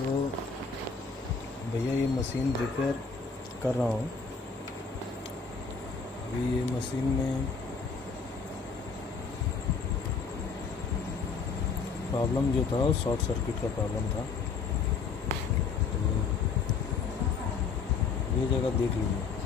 तो भैया ये मशीन रिपेयर कर रहा हूँ। अभी ये मशीन में प्रॉब्लम जो था वो शॉर्ट सर्किट का प्रॉब्लम था। तो ये जगह देख लीजिए।